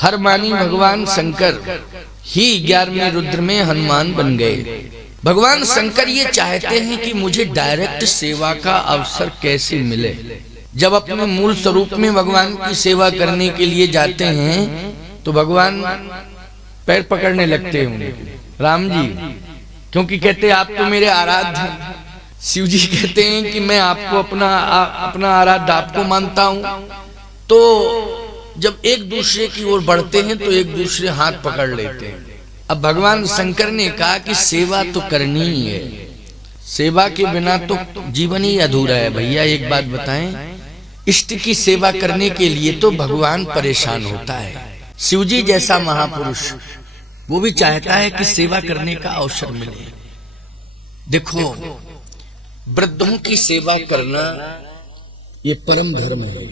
हर मानी भगवान शंकर ही 11वें रुद्र में हनुमान बन गए। भगवान शंकर ये चाहते हैं कि मुझे डायरेक्ट सेवा का अवसर कैसे मिले। जब अपने मूल स्वरूप में भगवान की सेवा करने के लिए जाते हैं तो भगवान पैर पकड़ने लगते हैं राम जी, क्योंकि कहते आप तो मेरे आराध्य। शिव जी कहते हैं कि मैं आपको अपना आराध्य आपको मानता हूं। तो जब एक दूसरे की ओर बढ़ते हैं तो एक दूसरे हाथ पकड़ लेते हैं। अब भगवान शंकर ने कहा कि सेवा तो करनी ही है, सेवा के बिना तो जीवन ही अधूरा है। भैया एक बात बताएं, इष्ट की सेवा करने के लिए तो भगवान परेशान होता है। शिव जी जैसा महापुरुष वो भी चाहता है कि सेवा करने का अवसर मिले। देखो, वृद्धों की सेवा करना ये परम धर्म है,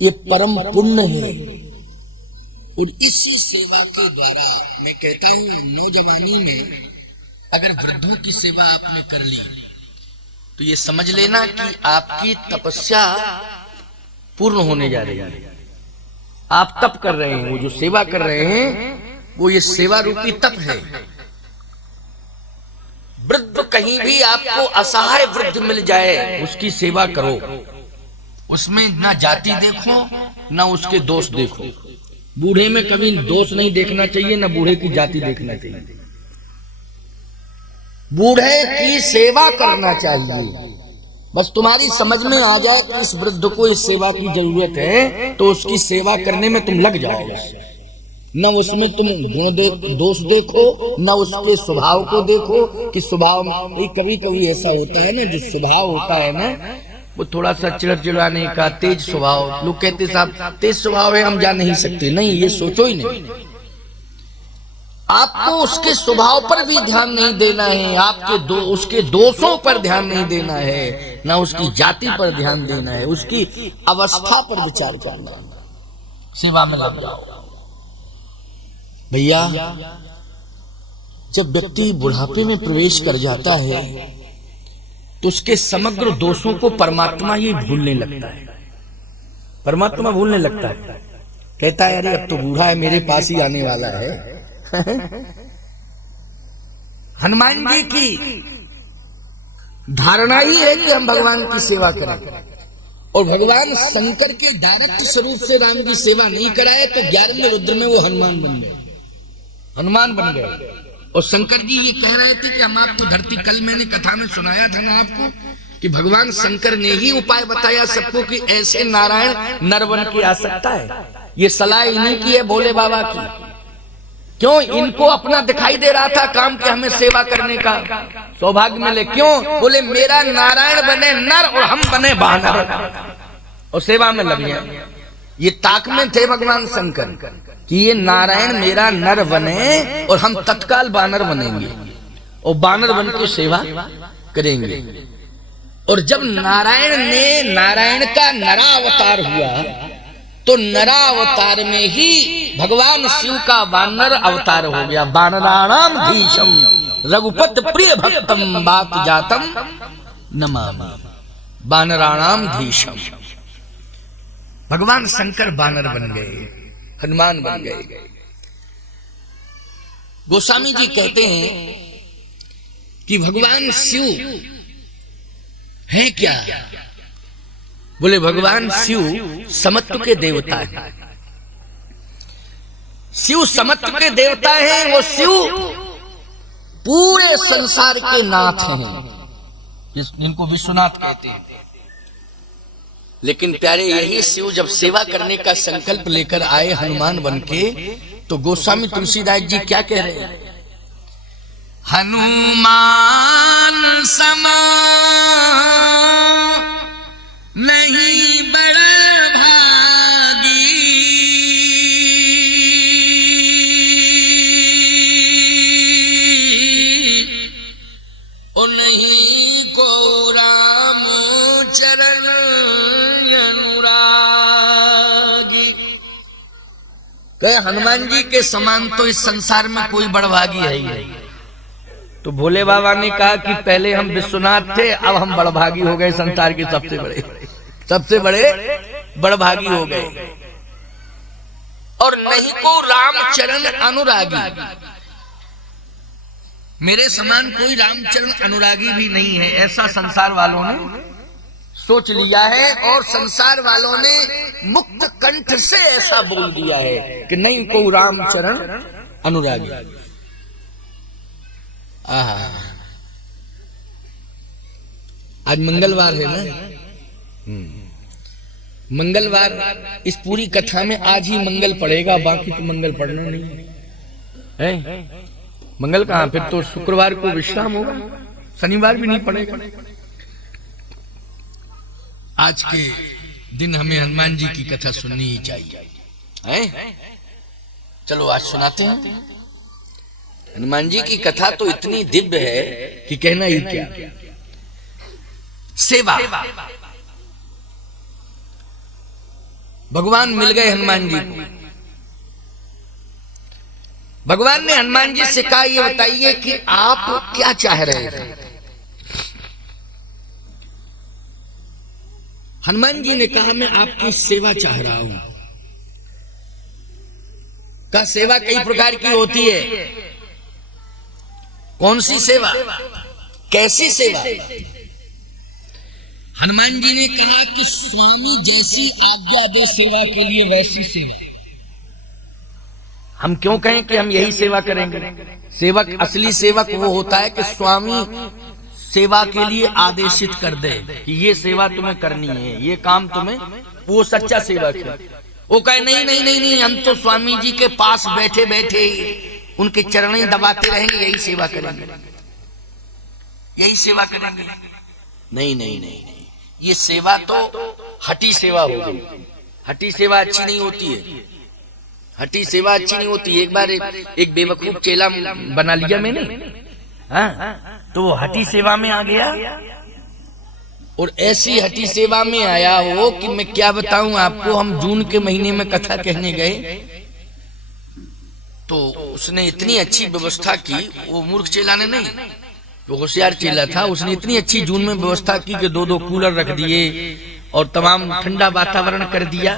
ये परम पुण्य है। और इसी सेवा के द्वारा मैं कहता हूं, नौजवानी में अगर वृद्धों की सेवा आपने कर ली तो ये समझ लेना कि आपकी तपस्या पूर्ण होने जा रही है। आप तप कर रहे हैं, वो जो सेवा कर रहे हैं वो ये सेवा रूपी तप है। वृद्ध कहीं भी आपको असहाय वृद्ध मिल जाए उसकी सेवा करो, उसमें ना जाति देखो ना उसके दोष देखो। बूढ़े में कभी दोष नहीं देखना चाहिए, ना बूढ़े की जाति देखना चाहिए। बूढ़े की सेवा करना चाहिए। बस तुम्हारी समझ में आ जाए कि इस वृद्ध को इस सेवा की जरूरत है तो उसकी सेवा करने में तुम लग जाओ। बस न उसमें तुम दोष देखो, न उसके स्वभाव को देखो कि स्वभाव कभी कभी ऐसा होता है ना, जो स्वभाव होता है ना वो थोड़ा सा चिड़चिड़ाने का, तेज स्वभाव। लोग कहते साहब तेज स्वभाव है हम जा नहीं सकते। नहीं, ये सोचो ही नहीं। आपको उसके स्वभाव पर भी ध्यान नहीं देना है, आपके उसके दोषों पर ध्यान नहीं देना है, ना उसकी जाति पर ध्यान देना है, उसकी अवस्था पर विचार करना है। सेवा में लग जाओ। भैया, जब व्यक्ति बुढ़ापे में प्रवेश कर जाता है तो उसके समग्र दोषों को परमात्मा ही भूलने लगता है। परमात्मा भूलने लगता है, कहता है अरे अब तो बूढ़ा है, मेरे पास ही आने वाला है। हनुमान जी की धारणा ही है कि हम भगवान की सेवा करें, और भगवान शंकर के डायरेक्ट स्वरूप से राम की सेवा नहीं कराए तो 11वें रुद्र में वो हनुमान बन गए। हनुमान बन गए। और शंकर जी ये कह रहे थे कि हम आपको धरती, कल मैंने कथा में सुनाया था ना आपको कि भगवान शंकर ने ही उपाय बताया सबको कि ऐसे नारायण नर बन के आ सकता है। ये सलाह इन्हीं की है, भोले बाबा की। क्यों? इनको अपना दिखाई दे रहा था काम कि हमें सेवा करने का सौभाग्य मिले। क्यों? बोले मेरा नारायण बने नर और हम बने बानर और सेवा में लग गए। ये ताक में थे भगवान शंकर कि ये नारायण मेरा नर बने और हम तत्काल बानर बनेंगे और बानर बन के सेवा करेंगे। और जब नारायण का नरावतार हुआ तो नरावतार में ही भगवान शिव का बानर अवतार हो गया। बानराणाम धीशम रघुपत प्रिय भक्तम बात जातम नमामि। बानराणाम धीशम, भगवान शंकर बानर बन गए, हनुमान बन गए। गोस्वामी जी कहते हैं कि भगवान शिव है क्या? बोले भगवान शिव समत्व के देवता है। शिव समत्व के देवता हैं। वो शिव पूरे संसार के नाथ हैं, जिनको विश्वनाथ कहते हैं। लेकिन प्यारे, यही शिव जब सेवा करने का संकल्प लेकर आए हनुमान बन के, तो गोस्वामी तुलसीदास जी क्या कह रहे हैं? हनुमान समा नहीं बड़ा भागी, और नहीं को राम चरण कहे हनुमान जी के समान तो इस संसार में कोई बड़भागी है ही नहीं। तो भोले बाबा ने कहा कि पहले हम विश्वनाथ थे, अब हम बड़भागी हो गए, संसार के सबसे बड़े बड़भागी हो गए। और नहीं को रामचरण अनुरागी। मेरे समान कोई रामचरण अनुरागी भी नहीं है, ऐसा संसार वालों ने सोच लिया है और संसार वालों ने मुक्त कंठ से ऐसा बोल दिया है कि नहीं को रामचरण अनुरागी। आज मंगलवार है ना, मंगलवार इस पूरी कथा में आज ही मंगल पड़ेगा, बाकी तो मंगल पढ़ना नहीं है। मंगल कहां, फिर तो शुक्रवार को विश्राम होगा, शनिवार भी नहीं पड़ेगा। आज के दिन हमें हनुमान जी की कथा सुननी ही चाहिए है? चलो आज सुनाते हैं। हनुमान जी की कथा तो इतनी दिव्य है कि कहना ही क्या। सेवा, भगवान मिल गए हनुमान जी को। भगवान ने हनुमान जी से कहा, ये बताइए कि आप क्या चाह रहे थे। हनुमान जी ने कहा, मैं आपकी सेवा चाह रहा हूं। का सेवा कई प्रकार की होती है, कौन सी सेवा, कैसी सेवा। हनुमान जी ने कहा कि स्वामी जैसी आज्ञा दे सेवा के लिए वैसी सेवा। हम क्यों कहें कि हम यही सेवा करेंगे। सेवक, असली सेवक वो होता है कि स्वामी सेवा के लिए आदेशित कर दे कि ये सेवा तुम्हें करनी है, ये काम तुम्हें, वो सच्चा सेवक है। वो कहे नहीं नहीं नहीं नहीं, हम तो स्वामी जी के पास बैठे बैठे उनके चरणें दबाते रहेंगे, यही सेवा करेंगे, यही सेवा करेंगे। नहीं नहीं नहीं, ये सेवा तो हठी सेवा हो गई। हठी सेवा अच्छी नहीं होती है, हठी सेवा अच्छी नहीं होती। एक बार एक बेवकूफ चेला बना लिया मैंने, हाँ, तो वो हठी सेवा में आ गया। और ऐसी हठी सेवा में आया हो कि मैं क्या बताऊं आपको। हम जून के महीने में कथा कहने गए तो उसने इतनी अच्छी व्यवस्था की, वो मूर्ख चेला ने नहीं, वो होशियार चेला था। उसने इतनी अच्छी जून में व्यवस्था की कि 2-2 कूलर रख दिए और तमाम ठंडा वातावरण कर दिया।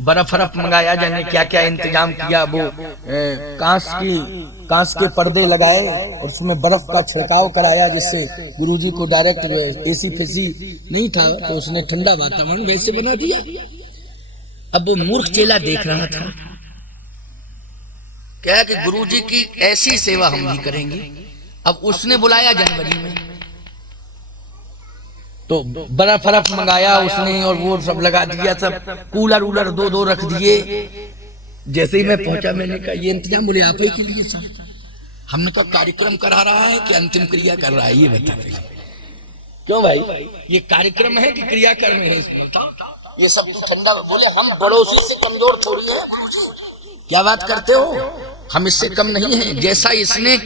बर्फ मंगाया, जाने क्या क्या इंतजाम किया। वो कांच के पर्दे लगाए और उसमें बर्फ का छिड़काव कराया, जिससे गुरुजी को डायरेक्ट एसी फेसी नहीं था, तो उसने ठंडा वातावरण वैसे बना दिया। अब वो मूर्ख चेला देख रहा था, क्या कि गुरुजी की ऐसी सेवा हम भी करेंगे। अब उसने बुलाया जनवरी में, तो बर्फ मंगाया उसने और वो सब लगा दिया, सब कूलर उलर 2-2 रख दिए। जैसे ही मैं पहुंचा मैंने कहा, ये इंतजाम बोले आप ही के लिए सर। हमने कहा कार्यक्रम करा रहा है कि अंतिम क्रिया कर रहा है, ये बता पहले। क्यों भाई, ये कार्यक्रम है कि क्रियाकर्म है, ये सब ठंडा। बोले हम पड़ोसी से कमजोर थोड़ी है गुरुजी, क्या बात करते हो, हम इससे कम नहीं है। जैसा इसने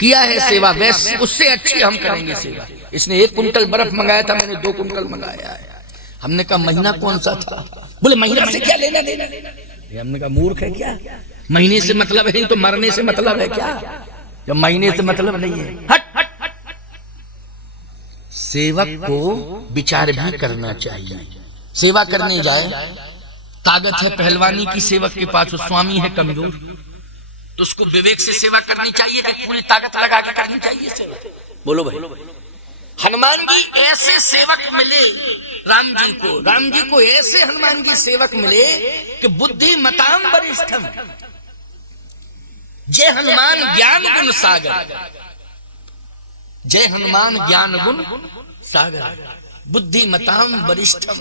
किया है सेवा, वैसे उससे अच्छी हम करेंगे सेवा। इसने 1 कुंटल बर्फ मंगाया था, मैंने 2 कुंटल मंगाया है। हमने कहा महीना कौन सा था। बोले महीना से क्या लेना देना। हमने कहा मूर्ख है क्या, महीने से मतलब है तो मरने से मतलब है क्या, जब महीने से मतलब नहीं है। हट हट हट। सेवक को विचार भी करना चाहिए। सेवा करने जाए, ताकत है पहलवानी की सेवक के पास, स्वामी है कमजोर, तो उसको विवेक से सेवा करनी चाहिए कि पूरी ताकत लगा के करनी चाहिए सेवा। बोलो भाई। हनुमान जी ऐसे सेवक मिले राम जी को ऐसे हनुमान जी सेवक मिले कि बुद्धिमताम वरिष्ठम, जय हनुमान ज्ञान गुण सागर, जय हनुमान ज्ञान गुण सागर, बुद्धिमताम वरिष्ठम।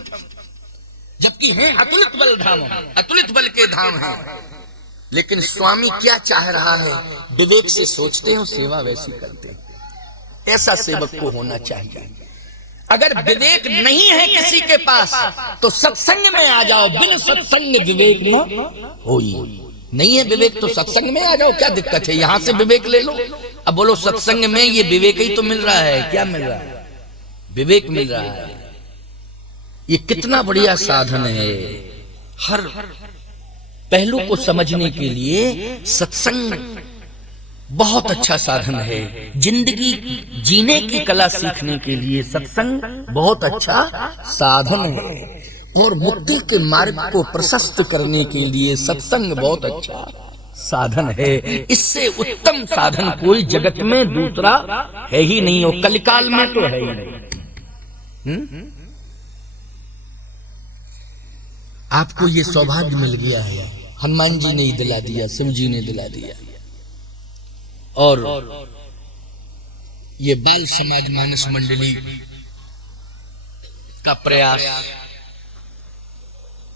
जबकि हैं अतुलित बल धाम, अतुलित बल के धाम हैं, लेकिन स्वामी क्या चाह रहा है, विवेक से सोचते हो, सेवा वैसी करते हैं। ऐसा सेवक को होना चाहिए। अगर विवेक नहीं है किसी के पास तो सत्संग में आ जाओ, बिन सत्संग विवेक न होई। नहीं है विवेक तो सत्संग में आ जाओ, क्या दिक्कत है, यहां से विवेक ले लो। अब बोलो सत्संग में ये विवेक ही तो मिल रहा है, क्या मिल रहा है, विवेक मिल रहा है। ये कितना बढ़िया साधन है। हर पहलू को समझने के लिए सत्संग बहुत अच्छा साधन है। जिंदगी जीने की कला सीखने के लिए सत्संग बहुत अच्छा साधन है। और मुक्ति के मार्ग को प्रशस्त करने के लिए सत्संग बहुत अच्छा साधन है। इससे उत्तम साधन कोई जगत में दूसरा है ही नहीं, और कलिकाल में तो है ही नहीं। आपको ये सौभाग्य मिल गया है, हनुमान जी ने दिला दिया, शिव जी ने दिला दिया, और ये बाल समाज मानस मंडली का प्रयास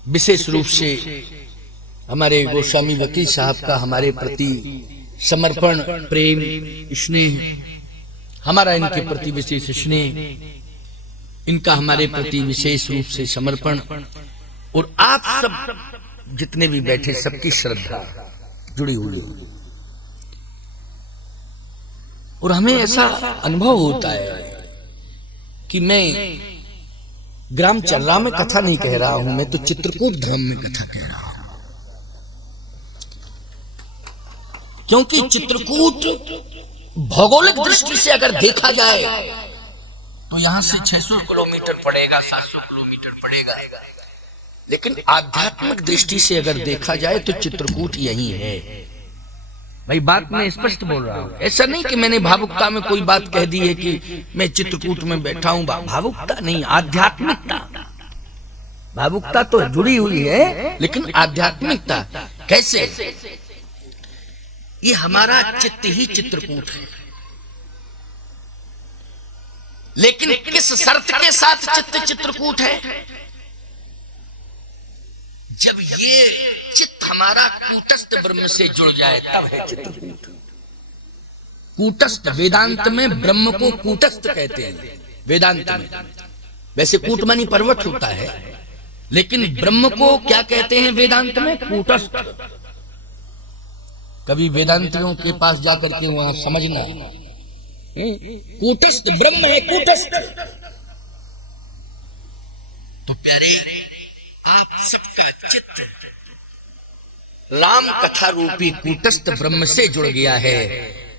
विशेष रूप से हमारे गोस्वामी वकील साहब का हमारे प्रति समर्पण, प्रेम, स्नेह, हमारा इनके प्रति विशेष स्नेह, इनका हमारे प्रति विशेष रूप से समर्पण, और आप सब जितने भी बैठे सबकी श्रद्धा जुड़ी हुई है। और हमें ऐसा अनुभव होता है कि मैं ग्राम चर्रा में कथा नहीं कह रहा हूं, मैं तो चित्रकूट धाम में कथा कह रहा हूं, क्योंकि चित्रकूट भौगोलिक दृष्टि से अगर देखा जाए तो यहां से 600 किलोमीटर पड़ेगा, 700 किलोमीटर पड़ेगा, लेकिन आध्यात्मिक दृष्टि से अगर देखा जाए तो चित्रकूट यही है। भाई बात मैं स्पष्ट बोल रहा हूं, ऐसा नहीं कि मैंने भावुकता में कोई बात कह दी है कि मैं चित्रकूट में बैठा हूं। भावुकता नहीं, आध्यात्मिकता। भावुकता तो जुड़ी हुई है, लेकिन आध्यात्मिकता कैसे? ये हमारा चित्त ही चित्रकूट है, लेकिन किस शर्त के साथ चित्त चित्रकूट है? जब ये चित्त हमारा कूटस्थ ब्रह्म से जुड़ जाए तब है चित्रकूट। कूटस्थ, वेदांत में ब्रह्म को कूटस्थ कहते हैं। वेदांत में वैसे कूट मानी पर्वत होता है, लेकिन ब्रह्म को क्या कहते हैं वेदांत में? कूटस्थ। कभी वेदांतियों के पास जाकर के वहां समझना, कूटस्थ ब्रह्म है, कूटस्थ। तो प्यारे, आप सबका चित्त राम कथा रूपी कूटस्थ ब्रह्म से जुड़ गया है,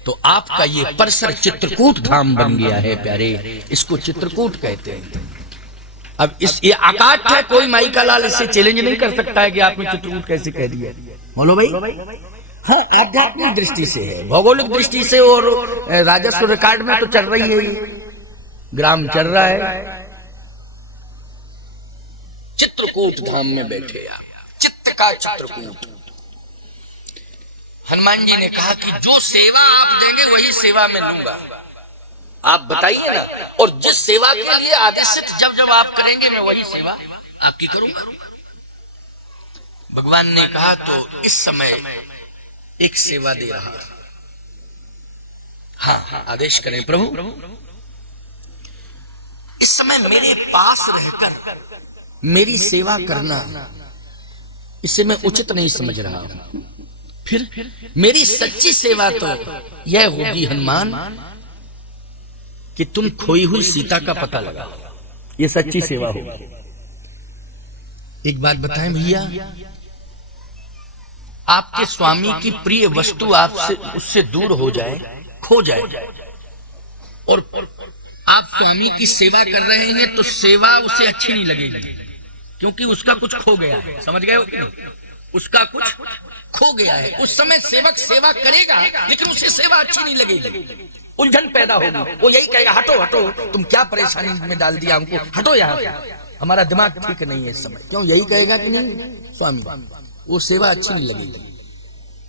तो आपका ये परिसर चित्रकूट धाम बन गया है प्यारे। इसको चित्रकूट कहते हैं। अब ये आकाट है, कोई माई का लाल इससे चैलेंज नहीं कर सकता है कि आपने चित्रकूट कैसे कह दिया। बोलो भाई। हाँ, आध्यात्मिक दृष्टि से है, भौगोलिक दृष्टि से और राजस्व रिकॉर्ड में तो चल रही है, ग्राम चल रहा है। चित्रकूट धाम में बैठे आप, चित्त का चित्रकूट। हनुमान जी ने कहा कि जो सेवा आप देंगे वही सेवा मैं लूंगा। आप बताइए ना, और जिस सेवा के लिए आदेशित जब जब आप करेंगे मैं वही सेवा आपकी करूंगा। भगवान ने कहा तो इस समय एक सेवा दे रहा। हाँ, आदेश करें प्रभु। इस समय मेरे पास रहकर मेरी सेवा करना, इसे मैं उचित नहीं समझ रहा हूं। फिर मेरी सच्ची सेवा तो यह होगी हनुमान कि तुम खोई हुई सीता का पता लगाओ। ये सच्ची सेवा होगी। एक बात बताएं भैया, आपके स्वामी की प्रिय वस्तु आपसे उससे दूर हो जाए, खो जाए, और आप स्वामी की सेवा कर रहे हैं तो सेवा उसे अच्छी नहीं लगेगी, क्योंकि उसका कुछ खो गया है। समझ गए हो कि नहीं? उसका कुछ खो गया है। उस समय सेवक सेवा करेगा, लेकिन उसे सेवा अच्छी नहीं लगेगी, उलझन पैदा होगी। वो यही कहेगा, हटो हटो, तुम क्या परेशानी में डाल दिया हमको, हटो यहाँ से, हमारा दिमाग ठीक नहीं है इस समय। क्यों यही कहेगा कि नहीं स्वामी? वो सेवा अच्छी नहीं लगेगी।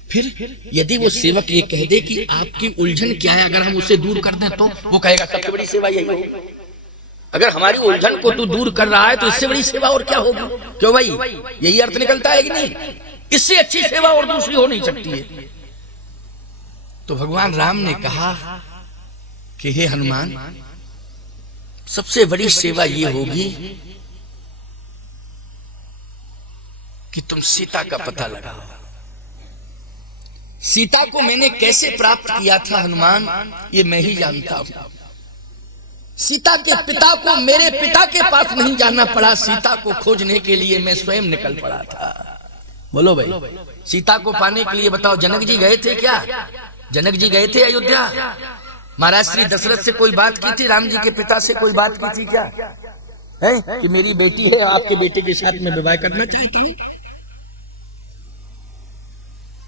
फिर यदि वो सेवक ये कह दे कि आपकी उलझन क्या है, अगर हम उसे दूर कर दें तो वो कहेगा सबसे बड़ी सेवा यही होगी। अगर हमारी उलझन को तू दूर कर रहा है तो इससे बड़ी सेवा और क्या होगी? क्यों भाई, यही अर्थ निकलता है कि नहीं? इससे अच्छी सेवा और दूसरी हो नहीं सकती है। तो भगवान राम ने कहा कि हे हनुमान, सबसे बड़ी सेवा ये होगी कि तुम सीता का पता लगाओ। सीता को मैंने कैसे प्राप्त किया था हनुमान, ये मैं ही जानता हूं। सीता के पिता को मेरे पिता के पास नहीं जाना पड़ा, सीता को खोजने के लिए मैं स्वयं निकल पड़ा था। बोलो भाई, सीता को पाने के लिए बताओ, जनक जी गए थे क्या? जनक जी गए थे अयोध्या? महाराज श्री दशरथ से कोई बात की थी? राम जी के पिता से कोई बात की थी क्या? है कि मेरी बेटी है, आपके बेटे के साथ मैं विवाह करना चाहती हूं।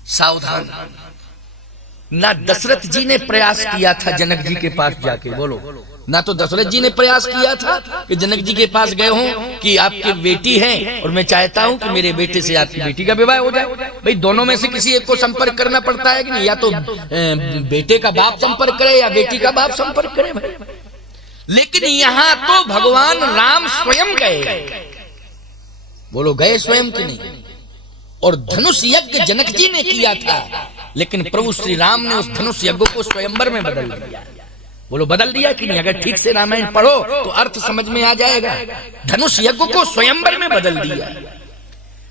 सावधान। ना दशरथ जी ने प्रयास किया था जनक जी के पास जाके, बोलो, ना तो दशरथ जी ने प्रयास किया था कि जनक जी के पास गए हों कि आपकी बेटी है और मैं चाहता हूं कि मेरे बेटे से आपकी बेटी का विवाह हो जाए। भाई दोनों में से किसी एक को संपर्क करना पड़ता है कि नहीं, या तो बेटे का बाप संपर्क करे या बेटी का बाप संपर्क करे भाई। लेकिन यहां तो भगवान राम स्वयं गए, बोलो गए स्वयं कि नहीं। और धनुष यज्ञ जनक जी ने किया था, लेकिन प्रभु श्री राम ने उस धनुष यज्ञ को स्वयंवर में बदल दिया। बोलो बदल दिया कि नहीं। अगर ठीक से रामायण पढ़ो तो अर्थ समझ में आ जाएगा। धनुष यज्ञ को स्वयंवर में बदल दिया।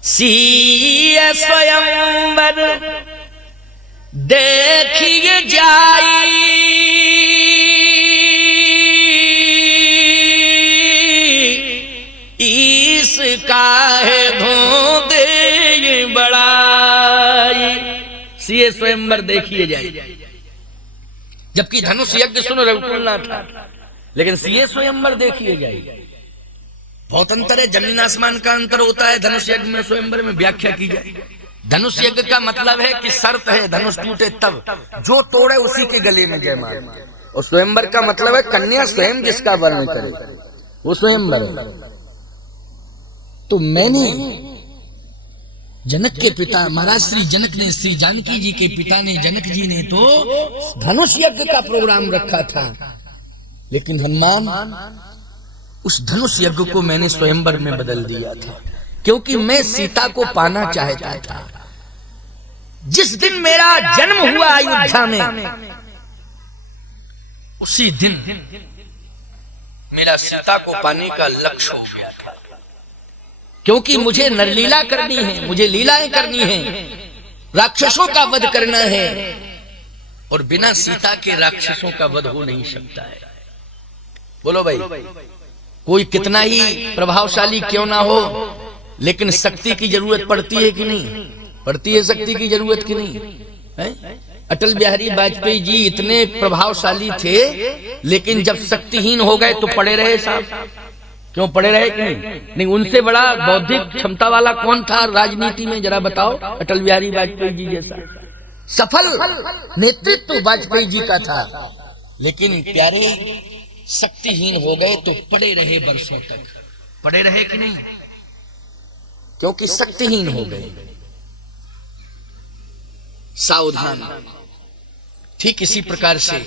सीय स्वयंवर देखिए जाई, इसका है धोदे बड़ाई। सीए स्वयंवर देखिए जाए, जबकि धनुष यज्ञ सुन रघुकुल ना था, लेकिन सीए स्वयंवर देखिए जाए। बहुत अंतर है, जमीन आसमान का अंतर होता है धनुष यज्ञ में स्वयंवर में। व्याख्या की जाए, धनुष यज्ञ का मतलब है कि शर्त है धनुष टूटे तब, जो तोड़े उसी के गले में जयमाल। और स्वयंवर का मतलब है कन्या स्वयं जिसका वर्ण करे, वो स्वयंवर है। तो मैंने जनक के पिता महाराज श्री जनक ने, श्री जानकी जी के पिता ने, जनक जी ने तो धनुष यज्ञ का प्रोग्राम रखा था, लेकिन हनुमान उस धनुष यज्ञ को मैंने स्वयंवर में बदल दिया था, क्योंकि मैं सीता को पाना चाहता था। जिस दिन मेरा जन्म हुआ अयोध्या में, उसी दिन मेरा सीता को पाने का लक्ष्य हो गया था, क्योंकि मुझे नरलीला करनी है, मुझे लीलाएं करनी है, राक्षसों का वध करना है, और बिना सीता के राक्षसों का वध हो नहीं सकता है। बोलो भाई, कोई कितना ही प्रभावशाली क्यों ना हो, लेकिन शक्ति की जरूरत पड़ती है कि नहीं, पड़ती है शक्ति की जरूरत कि नहीं है? अटल बिहारी वाजपेयी जी इतने प्रभावशाली थे, लेकिन जब शक्तिहीन हो गए तो पड़े रहे साहब। क्यों पड़े रहे कि नहीं? उनसे बड़ा बौद्धिक क्षमता वाला कौन था राजनीति में, जरा बताओ। अटल बिहारी वाजपेयी जी जैसा सफल नेतृत्व वाजपेयी जी का था, लेकिन प्यारे शक्तिहीन हो गए तो पड़े रहे वर्षों तक। पड़े रहे कि नहीं, क्योंकि शक्तिहीन हो गए। सावधान। ठीक इसी प्रकार से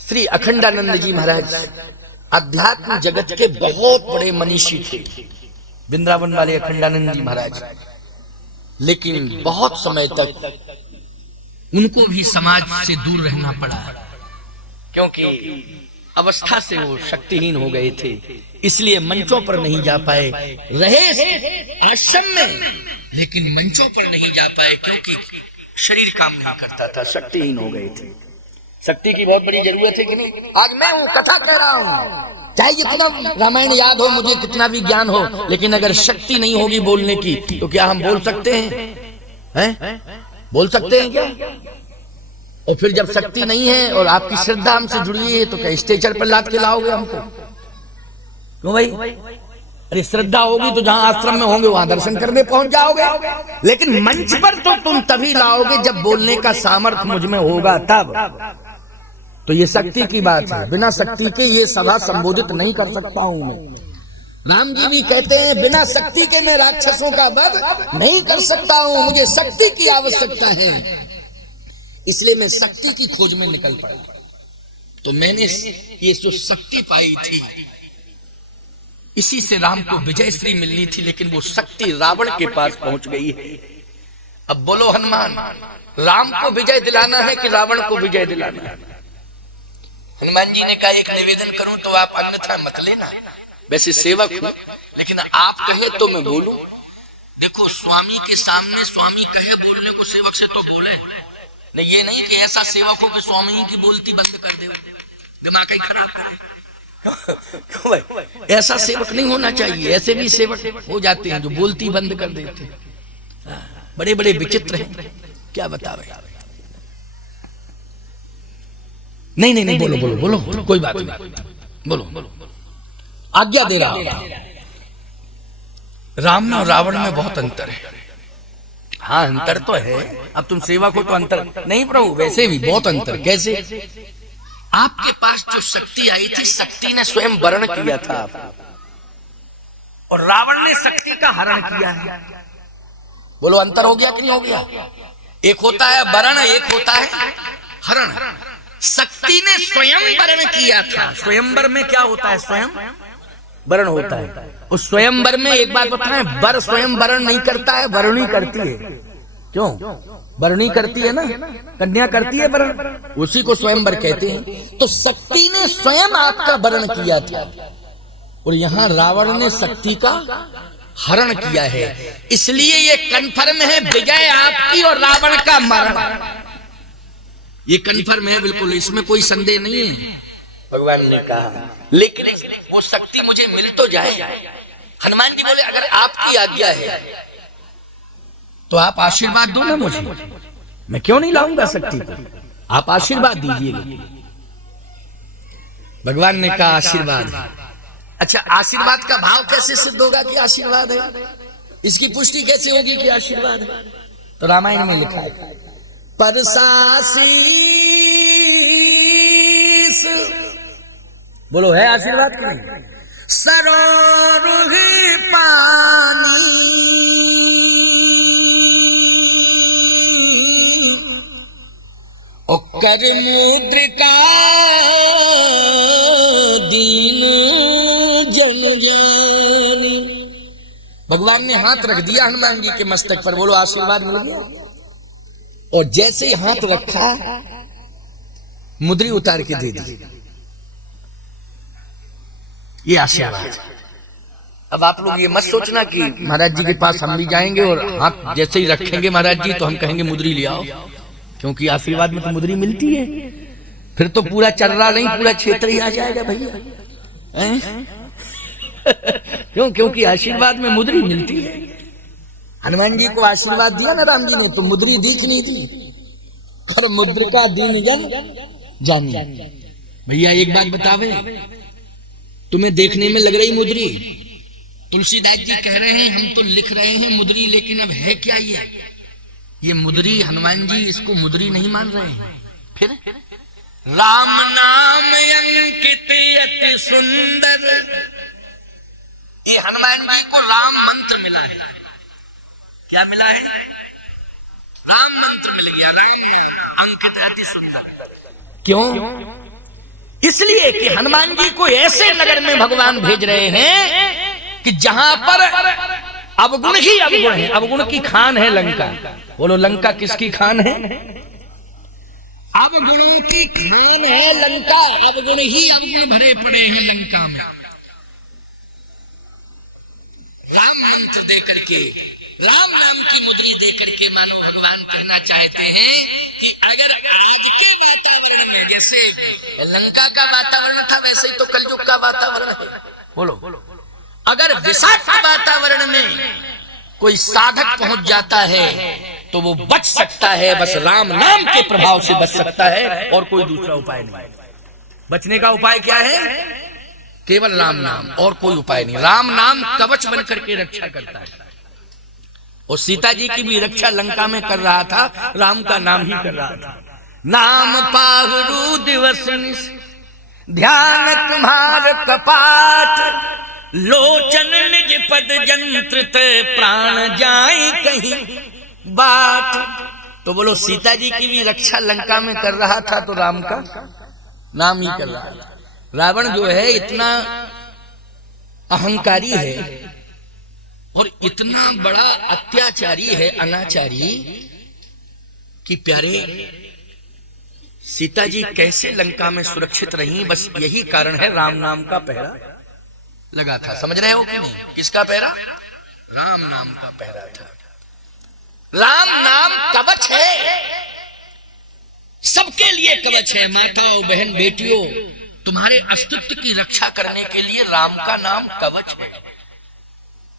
श्री अखंडानंद जी महाराज अध्यात्म जगत के बहुत बड़े मनीषी थे, वृंदावन वाले अखंडानंद जी महाराज, लेकिन बहुत समय तक उनको भी समाज से दूर रहना पड़ा, क्योंकि अवस्था से वो शक्तिहीन हो गए थे, इसलिए मंचों पर नहीं जा पाए। रहे आश्रम में, लेकिन मंचों पर नहीं जा पाए, क्योंकि शरीर काम नहीं करता था, शक्तिहीन हो गए थे। शक्ति की बहुत बड़ी जरूरत है कि नहीं। आज मैं हूं, कथा कह रहा हूं, चाहे जितना रामायण याद हो, मुझे कितना भी ज्ञान हो, लेकिन अगर शक्ति नहीं होगी बोलने की, तो क्या हम बोल सकते हैं? बोल सकते हैं क्या? और फिर जब शक्ति नहीं है और आपकी श्रद्धा हमसे जुड़ी है, तो क्या स्टेचर पर लाद के लाओगे हमको? क्यों भाई? अरे श्रद्धा होगी तो जहां आश्रम में होंगे वहां दर्शन करने पहुंच जाओगे, लेकिन मंच पर तो तुम तभी लाओगे जब बोलने का सामर्थ्य मुझ में होगा तब। तो ये शक्ति की बात है, बिना शक्ति के ये सभा संबोधित नहीं कर सकता हूं मैं। राम जी भी कहते हैं बिना शक्ति के मैं राक्षसों का वध नहीं कर सकता हूं, मुझे शक्ति की आवश्यकता है, इसलिए मैं शक्ति की खोज में निकल पड़ा। तो मैंने ये जो शक्ति पाई थी, इसी से राम को विजय श्री मिलनी थी, लेकिन वो शक्ति रावण के पास पहुंच गई है। अब बोलो हनुमान, राम को विजय दिलाना है कि रावण को विजय दिलाना है? हनुमान जी ने कहा एक निवेदन करूं तो आप अन्यथा मत लेना, वैसे सेवक हूं, लेकिन आप कहे तो मैं बोलूं। देखो, स्वामी के सामने स्वामी कहे बोलने को सेवक से तो बोले नहीं, ये नहीं कि ऐसा सेवक हो कि स्वामी की बोलती बंद कर दे, दिमाग ही खराब करे। क्यों भाई? ऐसा सेवक नहीं होना चाहिए। ऐसे भी सेवक हो जाते हैं जो बोलती बंद कर देते हैं, बड़े बड़े विचित्र हैं, क्या बतावे। नहीं नहीं नहीं, बोलो बोलो बोलो, कोई बात नहीं, बोलो बोलो। आज्ञा दे रहा था। राम और रावण में बहुत अंतर है। हाँ अंतर तो है, अब तुम सेवक हो तो अंतर नहीं प्रभु, वैसे भी बहुत अंतर। कैसे? आपके पास जो शक्ति आई थी, शक्ति ने स्वयं वर्ण किया था और रावण ने शक्ति का हरण किया है। बोलो अंतर हो गया कि नहीं हो गया? एक होता है वर्ण, एक होता है हरण। शक्ति ने स्वयं वर्ण किया था। स्वयंवर में क्या होता है? स्वयं वर्ण होता है। उस स्वयंवर में एक बात बताएं, वर स्वयं वर्ण नहीं करता है, वरणी करती है। क्यों? वरणी करती है ना, कन्या करती है वर्ण, उसी को स्वयंवर कहते हैं। तो शक्ति ने स्वयं आपका वर्ण किया था और यहाँ रावण ने शक्ति का हरण किया है। इसलिए ये कन्फर्म है विजय आपकी और रावण का मरण। ये कन्फर्म है बिल्कुल, इसमें कोई संदेह नहीं है। भगवान ने कहा लेकिन वो शक्ति मुझे मिल तो जाए। हनुमान जी बोले अगर आपकी आज्ञा है तो आप आशीर्वाद दो ना मुझे, मैं क्यों नहीं लाऊंगा शक्ति को, आप आशीर्वाद दीजिएगा। भगवान ने कहा आशीर्वाद। अच्छा, आशीर्वाद का भाव कैसे सिद्ध होगा कि आशीर्वाद है? इसकी पुष्टि कैसे होगी कि आशीर्वाद है? तो रामायण में लिखा है परसासीस। बोलो है आशीर्वाद की नहीं? सरोरुहि पानी और कर मुद्रिका दीन जन जानी। भगवान ने हाथ रख दिया हनुमान जी के मस्तक पर। बोलो आशीर्वाद मिल गया। और जैसे ही हाथ रखा मुद्री उतार के दे दी। ये आशीर्वाद। अब आप लोग ये मत सोचना कि महाराज जी के पास हम भी जाएंगे और हाथ जैसे ही रखेंगे महाराज जी तो हम कहेंगे मुद्री ले आओ, क्योंकि आशीर्वाद में तो मुद्री मिलती है। फिर तो पूरा चर्रा नहीं पूरा क्षेत्र ही आ जाएगा भैया। क्यों? क्योंकि आशीर्वाद में मुद्री मिलती है। हनुमान जी को आशीर्वाद दिया ना राम जी ने, तो मुद्री दिख नहीं थी। और मुद्रिका दीन जन जानी। भैया एक बात बतावे, तुम्हें देखने में लग रही मुद्री, तुलसीदास जी कह रहे हैं हम तो लिख रहे हैं मुद्री, लेकिन अब है क्या ये मुद्री? हनुमान जी इसको मुद्री नहीं मान रहे हैं। फिर राम नाम अंकित अति सुंदर, ये हनुमान जी को राम मंत्र मिला है। क्या मिला है? राम मंत्र मिल गया। राम अंकित अति सुंदर। क्यों? इसलिए कि हनुमान जी को ऐसे नगर में भगवान भेज रहे हैं कि जहां पर अवगुण ही अवगुण है। अवगुण की खान है लंका। बोलो लंका किसकी खान है? अवगुणों की खान है लंका। अवगुण ही अवगुण भरे पड़े हैं लंका में। राम मंत्र दे करके, राम नाम की मुद्री दे करके मानो भगवान कहना चाहते हैं कि अगर आज के वातावरण में जैसे लंका का वातावरण था वैसे ही तो कलयुग का वातावरण है। बोलो अगर विषाक्त वातावरण में कोई साधक पहुंच जाता है तो वो बच सकता है, बस राम नाम के प्रभाव से बच सकता है और कोई दूसरा उपाय नहीं। बचने का उपाय क्या है? केवल राम नाम, और कोई उपाय नहीं। राम नाम कवच बनकर के रक्षा करता है। और सीता जी की भी रक्षा लंका में कर रहा था, राम का नाम ही कर रहा था। नाम पाहु दिवस ध्यान तुम्हार कपाट, लोचन निज पद जंत्रित प्राण जाई कहीं बाट। तो बोलो सीता जी की भी रक्षा लंका में कर रहा था तो राम का नाम ही कर रहा था। रावण जो है इतना अहंकारी है और इतना बड़ा अत्याचारी है, अनाचारी, कि प्यारे सीता जी कैसे लंका में सुरक्षित रहीं? बस यही कारण है राम नाम का पहरा लगा था। समझ रहे हो कि नहीं? किसका पहरा? राम नाम का पहरा था। राम नाम कवच है, सबके लिए कवच है। माताओं, बहन, बेटियों, तुम्हारे अस्तित्व की रक्षा करने के लिए राम का नाम कवच है।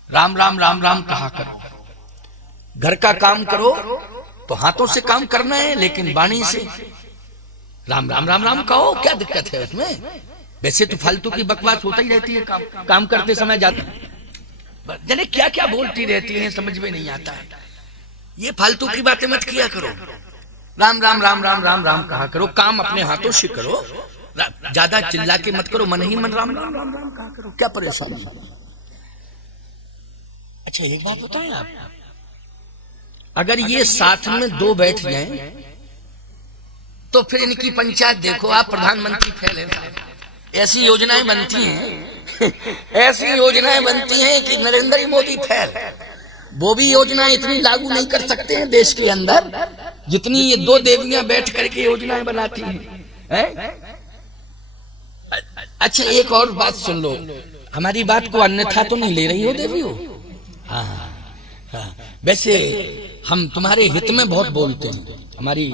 राम राम राम राम कहा करो। घर का काम करो तो हाथों से काम करना है, लेकिन वाणी से राम राम राम राम कहो। क्या दिक्कत है उसमें? वैसे तो फालतू की बकवास होता ही रहती है, काम करते समय जाता जने क्या क्या बोलती रहती हैं, समझ में नहीं आता है। ये फालतू की बातें मत किया करो, राम राम राम राम राम राम कहा करो, काम अपने हाथों से करो, ज्यादा चिल्ला के मत करो, मन ही मन राम राम राम राम कहा करो, क्या परेशानी। अच्छा एक बात बताएं आप, अगर ये साथ में दो बैठ जाएं तो फिर इनकी पंचायत देखो आप, प्रधानमंत्री फेल है। ऐसी योजनाएं बनती हैं ऐसी योजनाएं बनती हैं कि नरेंद्र मोदी फेल। वो भी योजनाएं इतनी लागू नहीं कर सकते हैं देश के अंदर जितनी ये दो देवियां बैठ करके योजनाएं बनाती हैं। अच्छा एक और बात सुन लो, हमारी बात को अन्यथा तो नहीं ले रही हो देवी हो? हाँ हाँ, वैसे हम तुम्हारे हित में बहुत बोलते हैं। हमारी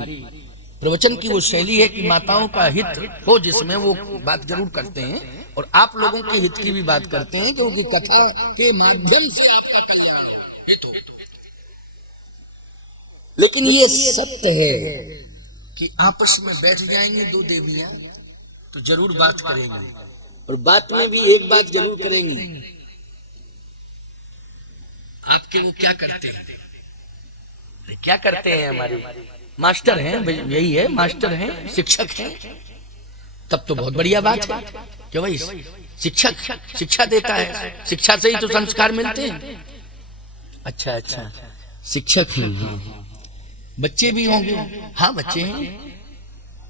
प्रवचन की वो शैली है कि माताओं का हित हो जिसमें वो बात जरूर करते हैं, और आप लोगों के हित की भी बात करते हैं, क्योंकि कथा के माध्यम से आपका कल्याण हित हो। लेकिन ये सत्य है कि आपस में बैठ जाएंगी दो देवियां तो जरूर बात करेंगी, और बात में भी एक बात जरूर करेंगी। आपके वो क्या करते हैं, क्या करते हैं? हमारे मास्टर हैं, यही है, मास्टर हैं, शिक्षक हैं, तब तो बहुत बढ़िया बात है कि भाई शिक्षक शिक्षा देता है, शिक्षा से ही तो संस्कार मिलते हैं। अच्छा अच्छा, शिक्षक हैं, बच्चे भी होंगे? हाँ बच्चे हैं।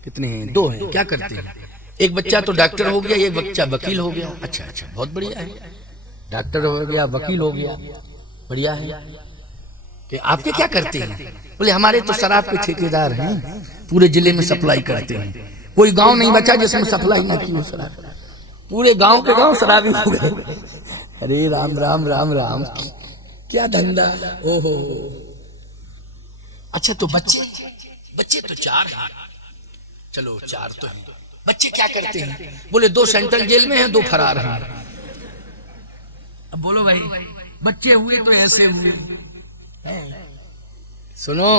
कितने हैं? दो हैं। क्या करते हैं? एक बच्चा तो डॉक्टर हो गया, एक बच्चा वकील हो गया। अच्छा अच्छा, बहुत बढ़िया है, डॉक्टर हो गया, वकील हो गया, बढ़िया है। तो आपके क्या करते हैं? बोले हमारे तो शराब के ठेकेदार हैं, पूरे जिले में सप्लाई करते हैं, कोई गांव नहीं बचा जिसमें सप्लाई ना की हो शराब, पूरे गांव के गांव शराबी हो गए। अरे राम राम राम राम, क्या धंधा, ओहो। अच्छा तो बच्चे तो चार हैं, चलो चार तो हैं, बच्चे क्या करते हैं? बोले दो सेंट्रल जेल में हैं, दो फरार हैं। अब बोलो भाई, बच्चे हुए तो ऐसे हुए। सुनो,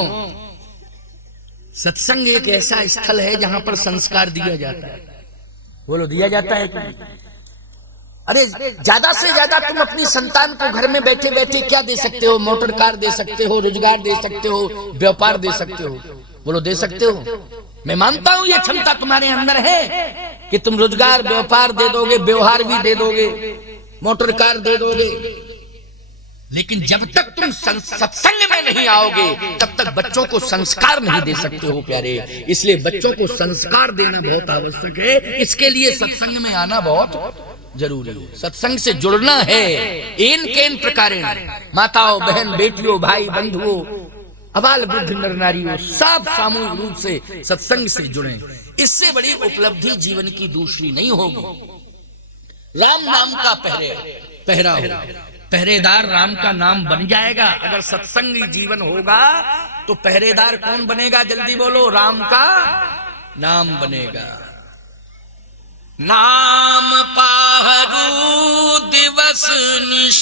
सत्संग एक ऐसा स्थल है जहां पर संस्कार दिया जाता है। बोलो दिया जाता है कि? अरे ज्यादा से ज्यादा तुम अपनी संतान को घर में बैठे बैठे क्या दे सकते हो? मोटर कार दे सकते हो, रोजगार दे सकते हो, व्यापार दे सकते हो। बोलो दे सकते हो? मैं मानता हूं ये क्षमता तुम्हारे अंदर है कि तुम रोजगार व्यापार दे दोगे, व्यवहार भी दे दोगे, मोटर कार दे दोगे। लेकिन जब तक तुम सत्संग में नहीं आओगे तब तक बच्चों को संस्कार नहीं दे सकते हो प्यारे। इसलिए बच्चों को संस्कार देना बहुत आवश्यक है, इसके लिए सत्संग में आना बहुत जरूरी है। सत्संग से जुड़ना है इन केन प्रकारेण, माताओं, बहन, बेटियों, भाई, बंधुओं, अबाल वृद्ध नर नारियों, सब सामूहिक रूप से सत्संग से जुड़े। इससे बड़ी उपलब्धि जीवन की दूसरी नहीं होगी। राम नाम का पहरा हो, पहरेदार राम का नाम बन जाएगा। अगर सत्संगी जीवन होगा तो पहरेदार कौन बनेगा? जल्दी बोलो, राम का नाम बनेगा। नाम पाहरू दिवस निश,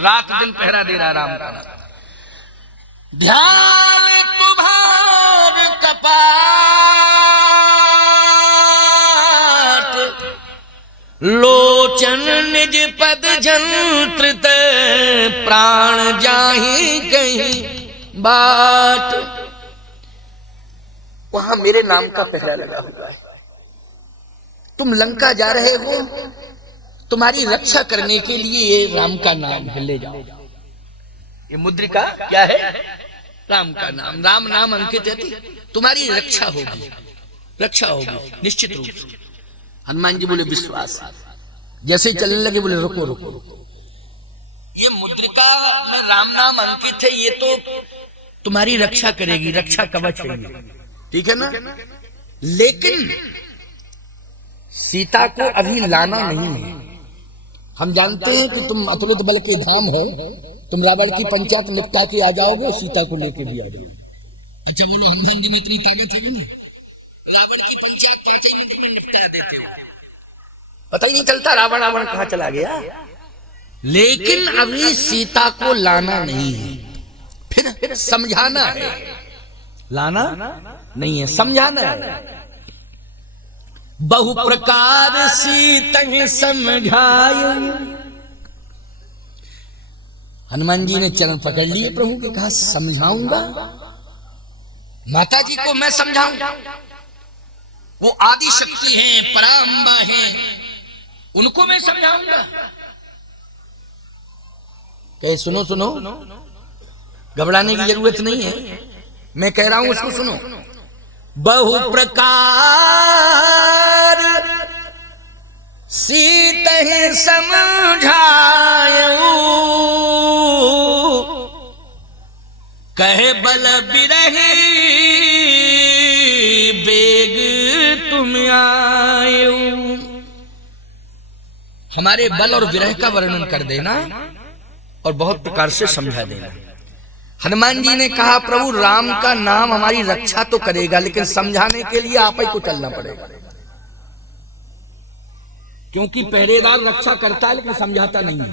रात दिन पहरा दे रहा राम का नाम। ध्यान तुम्हार कपाट, लोचन निज पद जंत्रित, प्राण जाहि कहीं बाट। वहां मेरे नाम का पहरा लगा हुआ है। तुम लंका जा रहे हो, तुम्हारी रक्षा करने के लिए ये राम का नाम है, ले जाओ। ये मुद्रिका क्या है? राम का नाम, राम नाम अंकित है, तुम्हारी रक्षा होगी, रक्षा होगी निश्चित रूप से। हनुमान जी बोले विश्वास। जैसे ही चलने लगे बोले रुको रुको रुको, ये मुद्रिका में राम नाम अंकित है, ये तो तुम्हारी रक्षा करेगी, रक्षा कवच है, ठीक है ना? लेकिन सीता को अभी लाना नहीं है। हम जानते हैं कि तुम अतुलित बल के धाम हो, तुम रावण की पंचायत निपटा के आ जाओगे, सीता को लेके भी आ जाओगे। अच्छा बोलो, हनुमान जी में इतनी ताकत है ना, रावण की पंचायत 5 मिनट में निपटा देते हो, पता ही नहीं चलता रावण रावण कहां चला गया। लेकिन अभी सीता को लाना नहीं है, फिर समझाना है, लाना नहीं है, समझाना है। बहु प्रकार सीता समझायो। हनुमान जी ने चरण पकड़ लिए प्रभु के, कहा समझाऊंगा, माता जी को मैं समझाऊंगा, वो आदि शक्ति हैं, पराम्बा हैं, उनको मैं समझाऊंगा। कहे सुनो सुनो, घबराने की जरूरत नहीं है, मैं कह रहा हूं उसको सुनो। बहु प्रकार सीता समझायो, कहे बल बिरही बेग तुम आयो। हमारे बल और विरह का वर्णन कर देना और बहुत प्रकार से समझा देना। हनुमान जी ने कहा प्रभु राम का नाम हमारी रक्षा तो करेगा, लेकिन समझाने के लिए आप ही को चलना पड़ेगा, क्योंकि पहरेदार रक्षा करता है लेकिन समझाता नहीं है।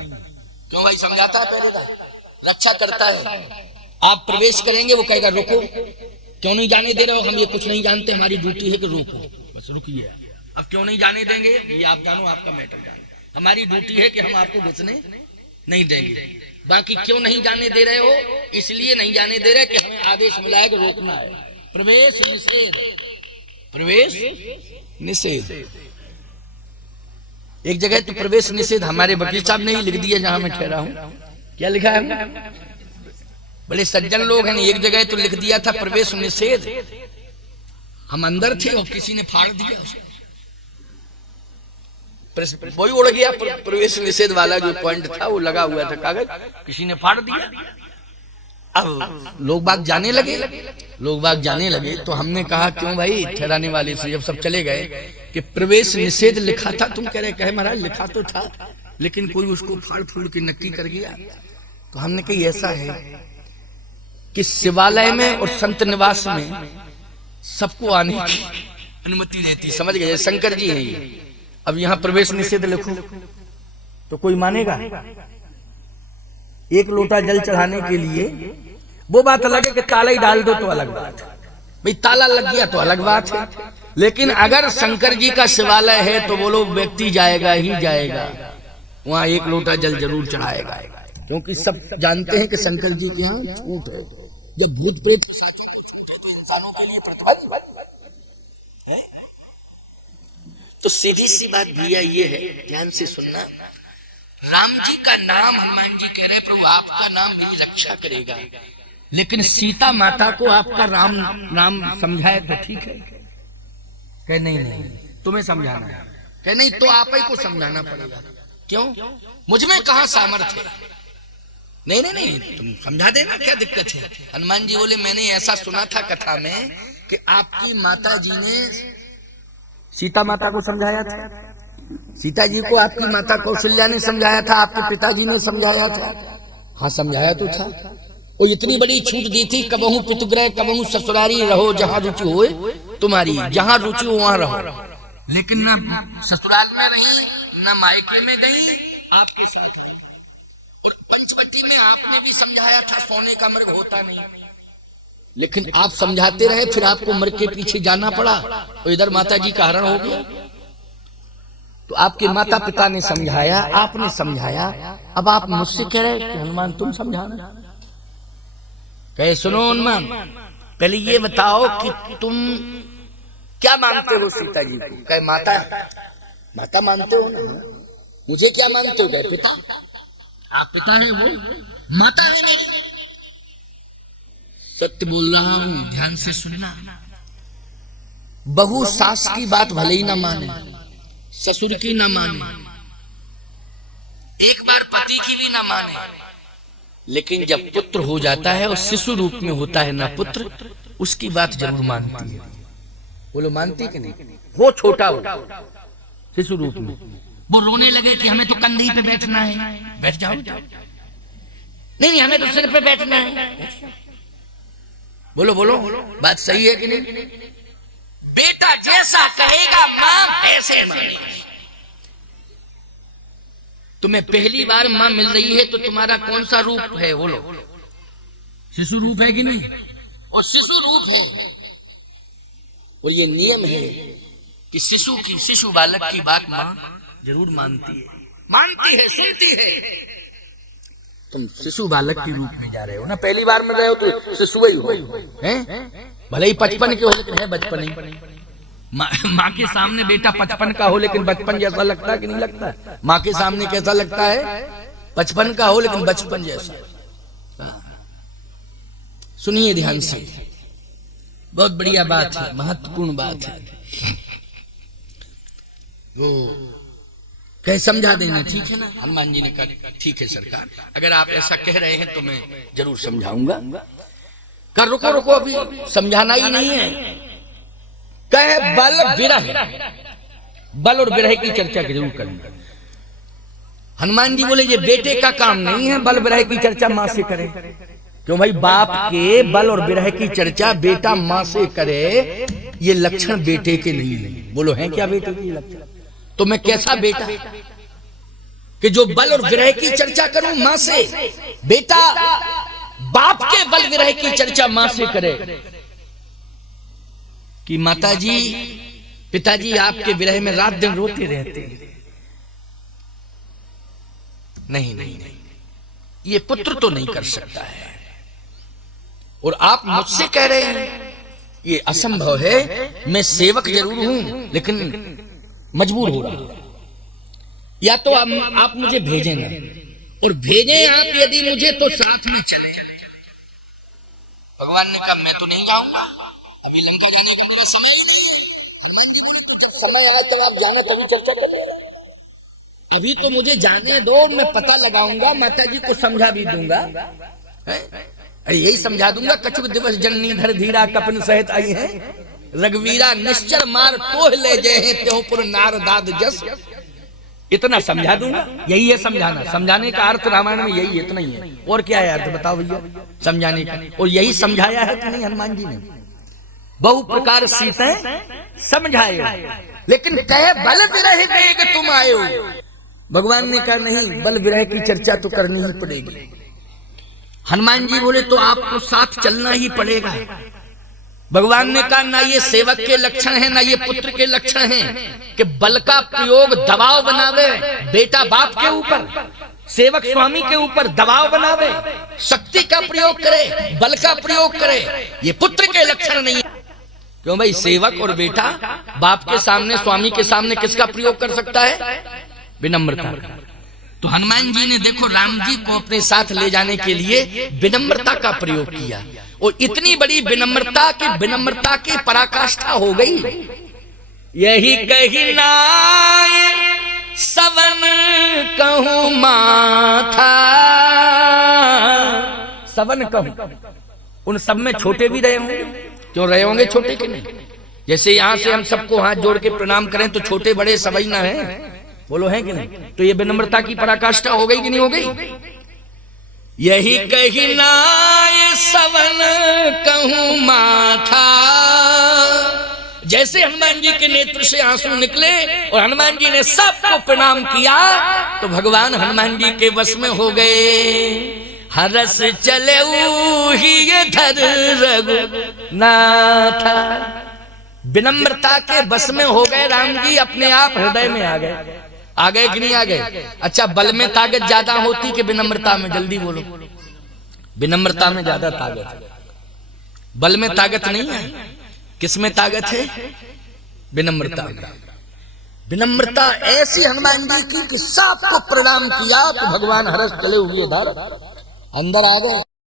क्यों भाई? समझाता है पहरेदार, रक्षा करता है। आप प्रवेश करेंगे, वो कहेगा रोको, क्यों नहीं जाने दे रहे हो? हम ये कुछ नहीं जानते, हमारी ड्यूटी है कि रोको, बस रुकिए। अब क्यों नहीं जाने देंगे ये आप जानो, आपका मैटर जानो। हमारी ड्यूटी है कि हम आपको घुसने नहीं देंगे। बाकी क्यों नहीं जाने दे रहे हो? इसलिए नहीं जाने दे रहे कि हमें आदेश मिला है कि रोकना है। प्रवेश निषेध, प्रवेश निषेध। एक जगह तो प्रवेश निषेध हमारे वकील साहब ने ही लिख दिया जहां मैं ठहरा हूं। क्या लिखा है? बड़े सज्जन लोग हैं, एक जगह तो लिख दिया था प्रवेश निषेध। हम अंदर थे और किसी ने फाड़ दिया उसको, वही उड़ गया। प्रवेश निषेध वाला जो पॉइंट था वो लगा हुआ था कागज, किसी ने फाड़ दिया। अब लोग बाग जाने लगे, लोग बाग जाने लगे तो हमने कहा क्यों भाई? ठहराने वाले से जब सब चले गए कि प्रवेश निषेध लिखा था, तुम कह रहे? कहे महाराज लिखा तो था, लेकिन कोई उसको फाड़ फूड़ के नक्की कर गया। तो हमने कही ऐसा है कि शिवालय में और संत निवास में सबको आने की अनुमति रहती, समझ गए? शंकर जी हैं ये। अब यहाँ प्रवेश निषेध लिखो तो कोई मानेगा? एक लोटा जल चढ़ाने के लिए वो बात अलग है कि ताला ही डाल दो तो अलग बात है, भाई ताला लग गया तो अलग बात है। लेकिन अगर शंकर जी का शिवालय है तो वो लोग व्यक्ति जाएगा ही जाएगा, वहां एक लोटा जल जरूर चढ़ाएगा, क्योंकि सब जानते हैं कि शंकर जी के यहाँ छूट है। जब भूत प्रेत तो इंसानों के लिए प्रतिबंध। तो सीधी सी बात भैया ये है, ध्यान से सुनना। राम जी का नाम हनुमान जी कह रहे प्रभु आपका नाम मेरी रक्षा करेगा, लेकिन सीता माता को आपका राम नाम समझाए तो ठीक है। कह नहीं नहीं तुम्हें समझाना है। कह नहीं तो आप ही को समझाना पड़ेगा। क्यों? मुझ में कहाँ सामर्थ्य है? नहीं नहीं नहीं तुम समझा देना, क्या दिक्कत है? हनुमान जी बोले मैंने ऐसा सुना था कथा में कि आपकी माता जी ने सीता माता को समझाया था, सीता जी को आपकी माता कौशल्या ने समझाया था, आपके पिताजी ने समझाया था। हाँ समझाया तो था। वो इतनी बड़ी छूट दी थी, कबहू पितुग्रह कबहू ससुरारी रहो, जहां रुचि होए तुम्हारी, जहां रुचि हो वहां रहो। लेकिन न ससुराल में रही न मायके में गई, आपके साथ रही। और पंचवटी में आपने भी समझाया था सोने का मृग होता नहीं, लेकिन आप समझाते रहे, फिर आपको मृग के पीछे जाना पड़ा और इधर माता जी का हरण हो गया। तो आपके माता पिता ने समझाया, आपने समझाया, अब आप मुझसे कह रहे कि हनुमान तुम समझाना। कहे सुनो हनुमान, पहले ये बताओ कि तुम क्या मानते हो सीता जी को? कहे माता, माता मानते हो ना? मुझे क्या मानते हो? कहे पिता। आप पिता है, वो माता है मेरी। सत्य बोल रहा हूं, ध्यान से सुनना। बहू सास की बात भले ही ना माने, ससुर की ना माने, एक बार पति की भी ना माने, लेकिन जब पुत्र हो जाता है और शिशु रूप में होता है ना पुत्र, उसकी बात जरूर मानती है। बोलो मानती कि नहीं? वो छोटा हो शिशु रूप में, वो रोने लगे कि हमें तो कंधे पे बैठना है, बैठ जाओ। नहीं नहीं हमें तो सिर पे बैठना है। बोलो बोलो बात सही है कि नहीं? बेटा जैसा कहेगा मां वैसे मानेगी। तुम्हें पहली बार मां मिल रही है तो तुम्हारा कौन सा रूप है? बोलो, शिशु रूप है कि नहीं? और शिशु रूप है, और ये नियम है कि शिशु बालक की बात माँ जरूर मानती है, सुनती है। तुम शिशु बालक के रूप में जा रहे हो ना, पहली बार में रहे हो तो शिशु ही हो, हैं? भले ही 55 के हो लेकिन है बचपन ही। माँ के सामने बेटा 55 का हो लेकिन बचपन जैसा लगता है कि नहीं लगता? माँ के सामने कैसा लगता है? 55 का हो लेकिन बचपन जैसा। सुनिए ध्यान से, बहुत बढ़िया बात है, महत्वपूर्ण बात है। वो कह समझा देना, ठीक है ना? हनुमान जी ने कहा ठीक है सरकार, अगर आप ऐसा कह रहे हैं तो मैं जरूर समझाऊंगा। कर रुको, अभी समझाना ही नहीं है। कहे बल विरह, बल और विरह की चर्चा जरूर करेंगे। हनुमान जी बोले ये बेटे का काम नहीं है बल विरह की चर्चा माँ से करे। क्यों भाई? बाप के बल और विरह की चर्चा बेटा माँ से करे, ये लक्षण बेटे के नहीं है। बोलो हैं क्या बेटे के लक्षण? तो मैं कैसा बेटा कि जो बल और विरह की चर्चा करूं माँ से? बेटा बाप के बल विरह की चर्चा माँ से करे कि माताजी पिताजी आपके विरह में रात दिन रोते रहते हैं। नहीं, ये पुत्र तो नहीं कर सकता है। और आप मुझसे कह रहे हैं ये असंभव है। मैं सेवक जरूर हूं लेकिन मजबूर हो रहा हूं। या तो आप मुझे भेजें ना, और भेजें आप यदि मुझे तो साथ में चले। भगवान ने कहा मैं तो नहीं जाऊंगा, अभी लंका जाने का मेरा समय ही नहीं। समय आए तो आप जाने तभी चर्चा करेंगे। अभी तो मुझे जाने दो, मैं पता लगाऊंगा, माता जी को समझा भी दूंगा। अरे यही समझा दूंगा, कछुक दिवस जननी धर धीरा कपन सहित आई है, रघुवीरा निश्चर मार तोह ले जय त्योपुर नार दाद जस। इतना समझा दूंगा, यही है समझाना। समझाने का अर्थ रामायण में यही, इतना ही है। और क्या है अर्थ बताओ भैया समझाने का? और यही समझाया है कि नहीं हनुमान जी ने? बहु प्रकार सीते समझाए, लेकिन कहे बल विरह वेग तुम आयो। भगवान ने कहा नहीं, बल विरह की चर्चा तो करनी ही पड़ेगी। हनुमान जी बोले तो आपको साथ चलना ही पड़ेगा। भगवान ने कहा ना ये सेवक के लक्षण है ना ये पुत्र के लक्षण हैं कि बल का प्रयोग दबाव बनावे, बेटा बाप के ऊपर, सेवक स्वामी के ऊपर दबाव बनावे, शक्ति का प्रयोग करे, बल का प्रयोग करे। ये पुत्र के लक्षण नहीं। क्यों भाई? सेवक और बेटा बाप के सामने स्वामी के सामने किसका प्रयोग कर सकता है? विनम्रता। तो हनुमान जी ने देखो राम जी को अपने साथ ले जाने के लिए विनम्रता का प्रयोग किया, और इतनी बड़ी विनम्रता की पराकाष्ठा हो गई। यही कही नाय सवन कहूं माथा, सवन कहूं। उन सब में छोटे भी रहे होंगे, क्यों रहे होंगे छोटे के नहीं? जैसे यहां से हम सबको हाथ जोड़ के प्रणाम करें तो छोटे बड़े सब ही ना है, बोलो है कि नहीं? तो ये विनम्रता की पराकाष्ठा हो गई कि नहीं हो गई? यही कही नाय सवन कहूं माथा। जैसे हनुमान जी के नेत्र से आंसू निकले और हनुमान जी ने सबको प्रणाम किया, तो भगवान हनुमान जी के वश में हो गए। हरस चले ही धर रघुनाथा। विनम्रता के बस में हो गए राम जी, अपने आप हृदय में आ गए। आ गए कि नहीं आ गए? अच्छा, बल में ताकत ज्यादा होती कि विनम्रता में? जल्दी बोलो। विनम्रता में ज्यादा ताकत है, बल में ताकत नहीं है। किस में ताकत है? विनम्रता में। विनम्रता ऐसी हनुमान जी की कि सबको प्रणाम किया तो भगवान हर्ष चले हुए इधर अंदर आ गए।